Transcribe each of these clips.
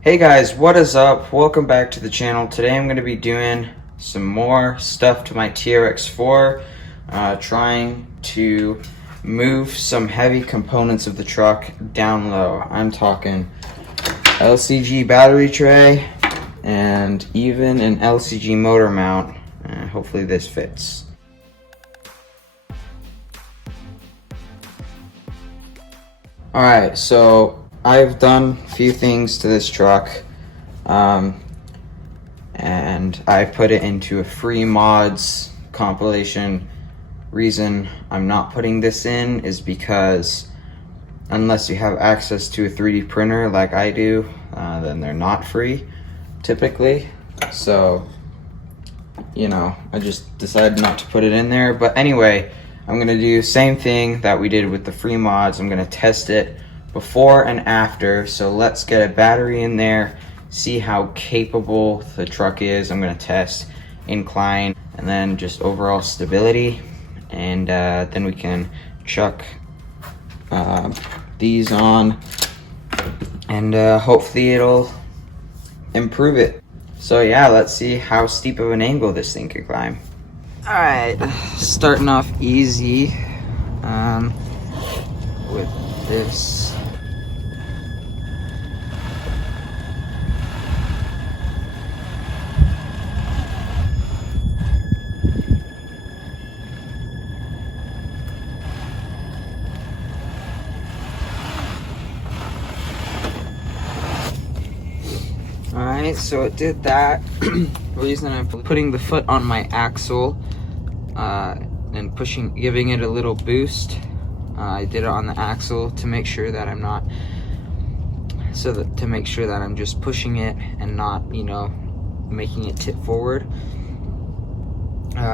Hey guys, what is up? Welcome back to the channel. Today I'm going to be doing some more stuff to my TRX4, trying to move some heavy components of the truck down low. I'm talking LCG battery tray and even an LCG motor mount. Hopefully this fits. Alright, so I've done a few things to this truck, and I put it into a free mods compilation. Reason I'm not putting this in is because unless you have access to a 3D printer like I do, then they're not free typically. So, you know, I just decided not to put it in there. But anyway, I'm gonna do the same thing that we did with the free mods. I'm gonna test it before and after. So let's get a battery in there, see how capable the truck is. I'm gonna test incline and then just overall stability, and then we can chuck these on, and hopefully it'll improve it. So yeah, let's see how steep of an angle this thing can climb. All right, starting off easy with this. Alright, so it did that. The reason I'm putting the foot on my axle and giving it a little boost. I did it on the axle to make sure that I'm not, to make sure that I'm just pushing it and not, you know, making it tip forward.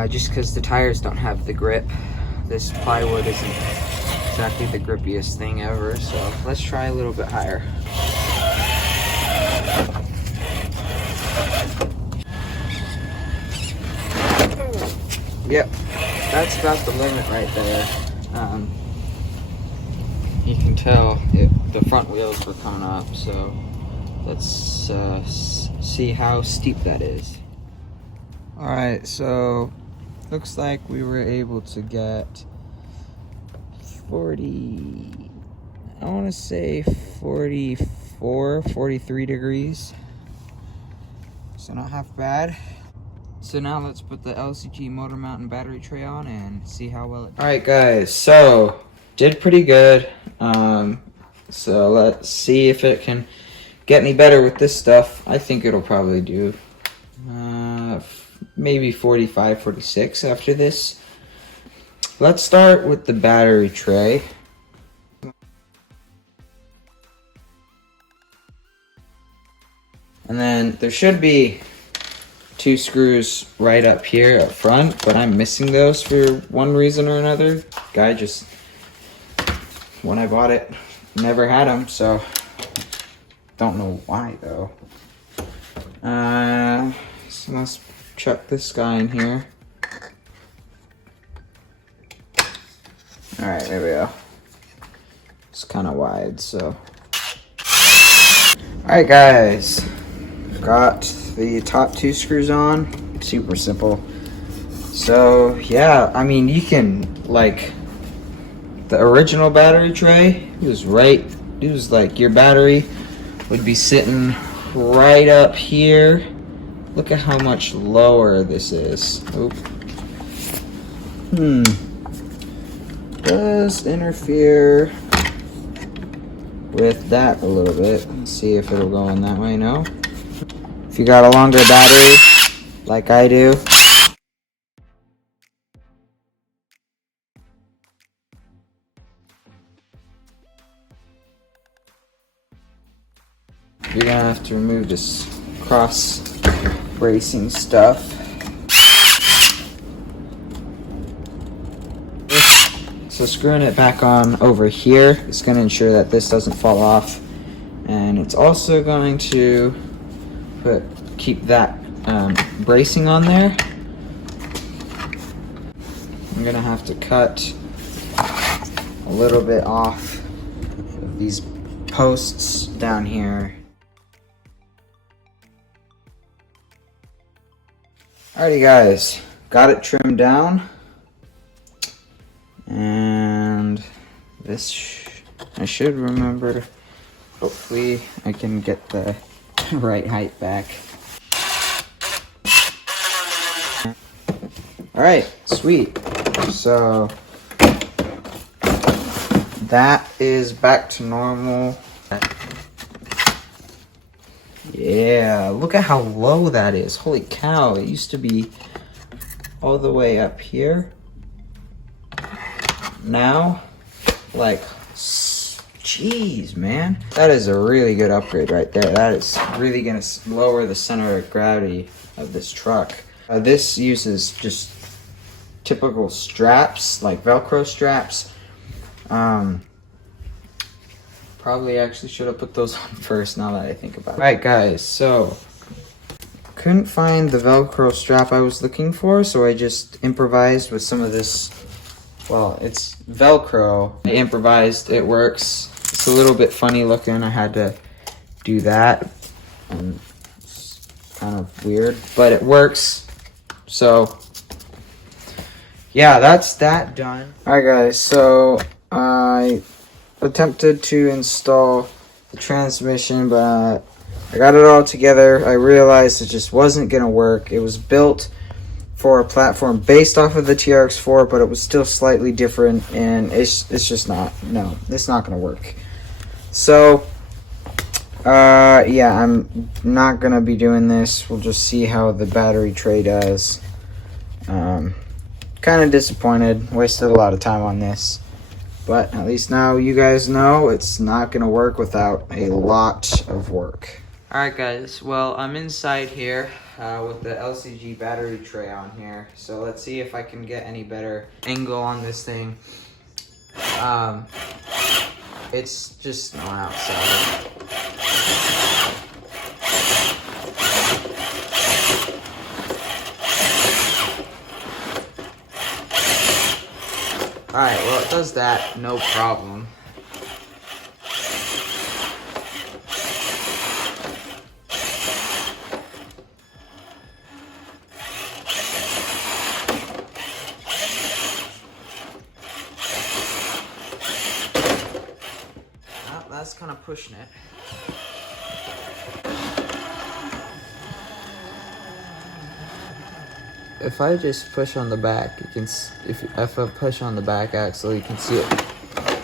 Just because the tires don't have the grip. This plywood isn't exactly the grippiest thing ever, so let's try a little bit higher. Yep, that's about the limit right there. You can tell the front wheels were coming up, so let's see how steep that is. Alright, so looks like we were able to get 40, I want to say 44, 43 degrees. So not half bad. So now let's put the LCG motor mount and battery tray on and see how well it does. Alright guys, so did pretty good. So let's see if it can get any better with this stuff. I think it'll probably do maybe 45, 46 after this. Let's start with the battery tray. And then there should be 2 screws right up here up front, but I'm missing those for one reason or another. Guy just, when I bought it, never had them, so don't know why though. So let's chuck this guy in here. All right, there we go. It's kind of wide, so. All right, guys, got the top 2 screws on. Super simple. So yeah, I mean, you can, like, the original battery tray, it was like your battery would be sitting right up here. Look at how much lower this is. Oop. Does interfere with that a little bit. Let's see if it'll go in that way. No. If you got a longer battery, like I do, you're gonna have to remove this cross bracing stuff. So screwing it back on over here is going to ensure that this doesn't fall off, and it's also going to keep that bracing on there. I'm going to have to cut a little bit off of these posts down here. Alrighty guys, got it trimmed down, and this I should remember. Hopefully I can get the right height back. Alright, sweet. So that is back to normal. Yeah, look at how low that is. Holy cow, it used to be all the way up here. Now, like, jeez, man. That is a really good upgrade right there. That is really gonna lower the center of gravity of this truck. This uses just typical straps, like Velcro straps. Probably actually should have put those on first now that I think about it. Alright guys, so couldn't find the Velcro strap I was looking for, so I just improvised with some of this. Well, it's Velcro. I improvised, it works. It's a little bit funny looking, I had to do that. And it's kind of weird, but it works. So yeah, that's that done. Alright guys, so I attempted to install the transmission, but I got it all together. I realized it just wasn't gonna work. It was built for a platform based off of the TRX4, but it was still slightly different, and it's just not, no, it's not gonna work. So yeah, I'm not gonna be doing this. We'll just see how the battery tray does. Kind of disappointed, wasted a lot of time on this. But at least now you guys know it's not going to work without a lot of work. Alright guys, well I'm inside here with the LCG battery tray on here. So let's see if I can get any better angle on this thing. It's just snowing outside. Alright, well it does that, no problem. Well, that's kind of pushing it. If I just push on the back, you can, if I push on the back axle, you can see it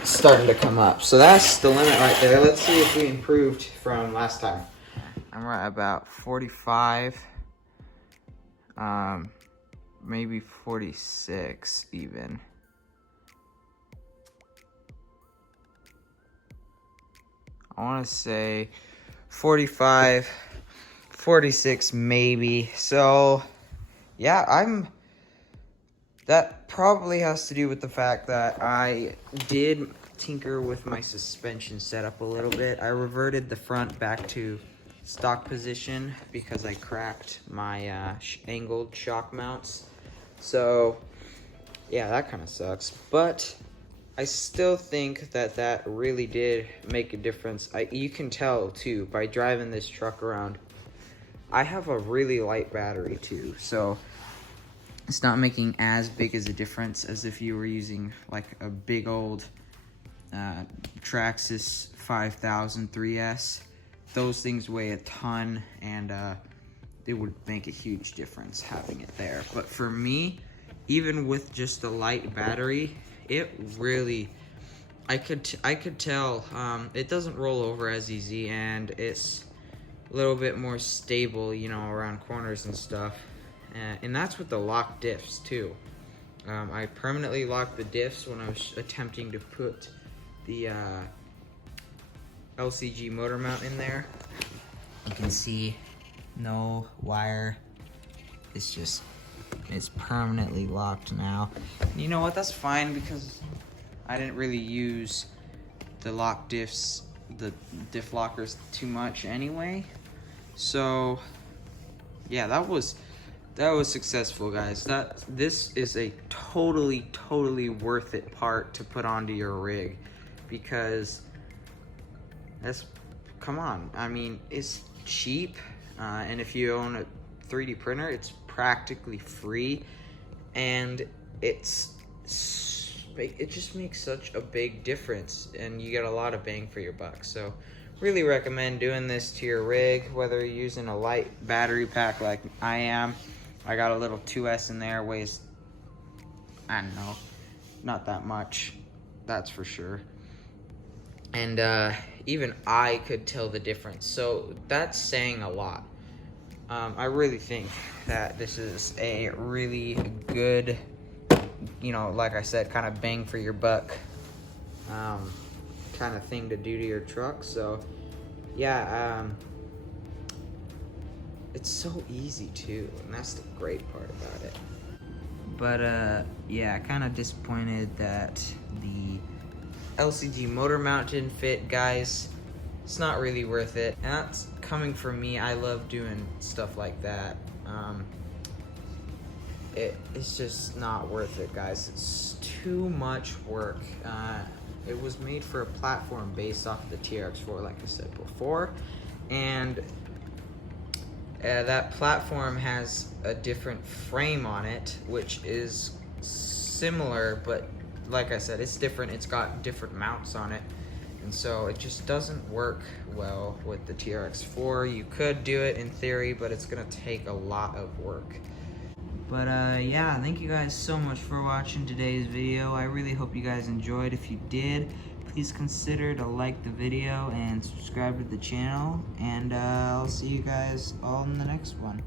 starting to come up. So that's the limit right there. Let's see if we improved from last time. I'm right about 45, maybe 46 even. I want to say 45, 46 maybe. So yeah, that probably has to do with the fact that I did tinker with my suspension setup a little bit. I reverted the front back to stock position because I cracked my angled shock mounts. So yeah, that kind of sucks. But I still think that that really did make a difference. You can tell too by driving this truck around. I have a really light battery too, so it's not making as big as a difference as if you were using like a big old Traxxas 5000 3S. Those things weigh a ton, and it would make a huge difference having it there. But for me, even with just the light battery, it really, I could tell it doesn't roll over as easy, and it's a little bit more stable, you know, around corners and stuff. And that's with the locked diffs too. I permanently locked the diffs when I was attempting to put the LCG motor mount in there. You can see no wire. It's permanently locked now. You know what? That's fine because I didn't really use the lock diffs, the diff lockers too much anyway. So yeah, that was successful, guys. This is a totally worth it part to put onto your rig, because come on, I mean, it's cheap, and if you own a 3D printer, it's practically free, and it just makes such a big difference, and you get a lot of bang for your buck. So really recommend doing this to your rig, whether you're using a light battery pack like I am. I got a little 2S in there, weighs, I don't know, not that much, that's for sure. And even I could tell the difference, so that's saying a lot. I really think that this is a really good, you know, like I said, kind of bang for your buck kind of thing to do to your truck. So yeah, it's so easy too, and that's the great part about it. But yeah, kind of disappointed that the LCG motor mount didn't fit, guys. It's not really worth it, and that's coming from me. I love doing stuff like that. It's just not worth it, guys. It's too much work. It was made for a platform based off of the TRX4, like I said before, and that platform has a different frame on it, which is similar, but like I said, it's different. It's got different mounts on it, and so it just doesn't work well with the TRX4. You could do it in theory, but it's gonna take a lot of work. But yeah, thank you guys so much for watching today's video. I really hope you guys enjoyed. If you did, please consider to like the video and subscribe to the channel, and I'll see you guys all in the next one.